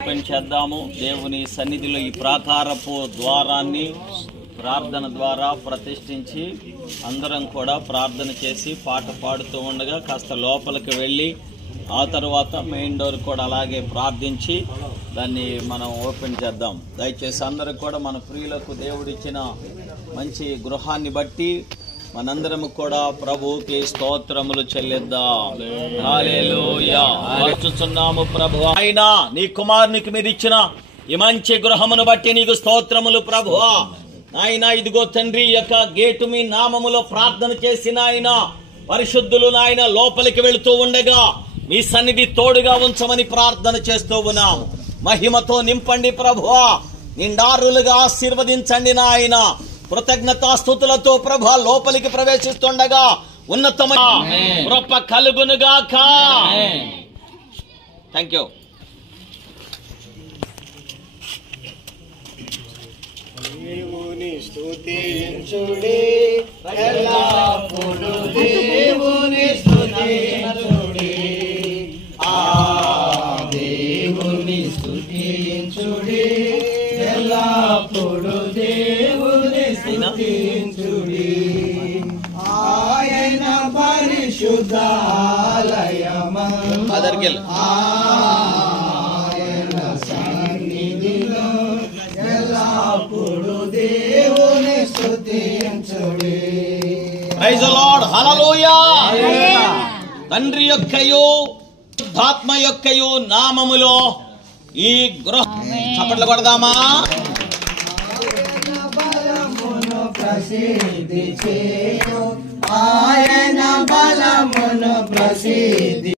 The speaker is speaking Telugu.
ఓపెన్ చేద్దాము. దేవుని సన్నిధిలో ఈ ప్రాకారపు ద్వారాన్ని ప్రార్థన ద్వారా ప్రతిష్ఠించి అందరం కూడా ప్రార్థన చేసి పాట పాడుతూ ఉండగా కాస్త లోపలికి వెళ్ళి ఆ తర్వాత మెయిన్ డోర్ కూడా అలాగే ప్రార్థించి దాన్ని మనం ఓపెన్ చేద్దాం. దయచేసి అందరూ కూడా మన ప్రియులకు దేవుడిచ్చిన మంచి గృహాన్ని బట్టి మనందరం కూడా ప్రభువుకి స్తోత్రములు చెల్లిద్దాం. హల్లెలూయా. ఆరాధిస్తున్నాము ప్రభువా. ఆయన నీ కుమారునికి మీరు ఇచ్చిన ఈ మంచి గృహమును బట్టి నీకు స్తోత్రములు ప్రభువా. ఆయన ఇదిగో తండ్రి యొక్క గేటు మీ నామములో ప్రార్థన చేసిన ఆయన పరిశుద్ధులు నాయన లోపలికి వెళుతూ ఉండగా మీ సన్నిధి తోడుగా ఉంచమని ప్రార్థన చేస్తూ ఉన్నాం. మహిమతో నింపండి ప్రభువా, నిండారులుగా ఆశీర్వదించండి నాయన. కృతజ్ఞతాస్తుతులతో ప్రభు లోపలికి ప్రవేశిస్తుండగా ఉన్నతమైన కృప కలుగునుగాక. Thank you. దేవుని స్తుతించుడి ఎల్లప్పుడూ దేవుని స్తుతించుడి. దేవుని స్తుతించుడి ఎల్లప్పుడూ దేవుని స్తుతించుడి. ఆయన పరిశుద్ధాలయమందు ఆయన సన్నిధిలో ఎల్లప్పుడూ దేవుని స్తుతించుడి. Praise the Lord. హల్లెలూయా. తండ్రి యొక్కయు శుద్ధాత్మ యొక్కయు నామములో ఈ గృహం చప్పట్లు కొడదామా? బలమును ప్రసిద్ధి చేయు ఆయన బలమును ప్రసిద్ధి